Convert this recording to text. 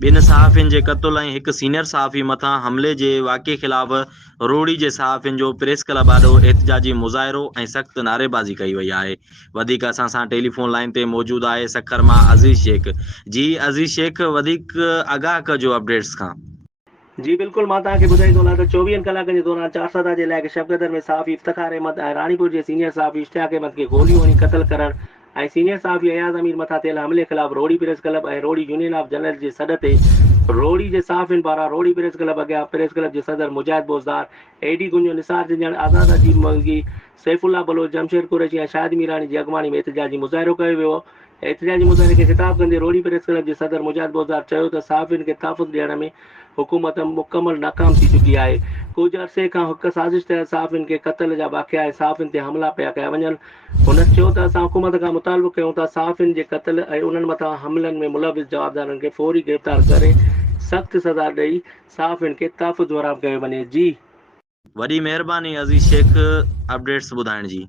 ॿिनि सहाफ़ियुनि जे क़त्ल ऐं हिकु सीनियर सहाफ़ी मथां हमले जे वाक़े ख़िलाफ़ रोड़ी जे सहाफ़ियुनि जो प्रेस क्लब आॾो एहतिजाजी मुज़ाहिरो ऐं सख़्त नारेबाज़ी कई वई आहे। वधीक असां सां टेलीफ़ोन लाइन ते मौजूदु आहे सखर मां अज़ीज़ शेख। जी अज़ीज़ शेख, वधीक आगाह कजो अपडेट्स खां। जी बिल्कुल, मां तव्हांखे ॿुधाईंदो वञा त 24 कलाकनि जे दौरान चारसदा जे इलाइक़े शबकदर में सहाफ़ी इफ़्तिख़ार अहमद ऐं रानीपुर जे सीनियर सहाफ़ी इश्तियाक अहमद खे गोलियूं हणी क़त्ल करण ऐं सीनियर सहाफ़ी अयाज़ अमीर मथां थियल हमले ख़िलाफ़ रोड़ी प्रेस क्लब ऐं रोड़ी यूनियन ऑफ जनरल जे सॾ ते रोड़ी जे सहाफ़ियुनि पारां रोड़ी प्रेस क्लब अॻियां प्रेस क्लब जे सदर मुजाहिद बोज़दार, एडी गुंजो, निसार जिंजण, आज़ाद अजीब मंगी, सैफुल्ला बलोच, जमशेद कुरैशी ऐं शाहिद मीरानी जी अॻवानी में एहतिजाजी मुज़ाहिरो कयो वियो। एहतिजाजी मुज़ाहिरे खे ख़िताब कंदे रोड़ी प्रेस क्लब जे सदर मुजाहिद बोज़दार चयो त सहाफ़ियुनि खे तहफ़ुज़ ॾियण में हुकूमत मुकमल नाकाम थी चुकी आहे। कुछ अरसे खां हिकु साज़िश तहत सहाफ़ियुनि खे क़त्ल जा वाक़िया ऐं सहाफ़ियुनि ते हमला पिया कया वञनि। हुन चयो त असां हुकूमत खां मुतालबो कयूं था सहाफ़ियुनि जे क़त्ल ऐं उन्हनि मथां हमलनि में मुलविस जवाबदारनि खे फौरी गिरफ़्तार करे सख़्त सज़ा ॾेई सहाफ़ियुनि खे तहफ़ुज़ फ़राहम कयो वञे। जी वॾी महिरबानी अज़ीज़ शेख अपडेट्स ॿुधाइण जी।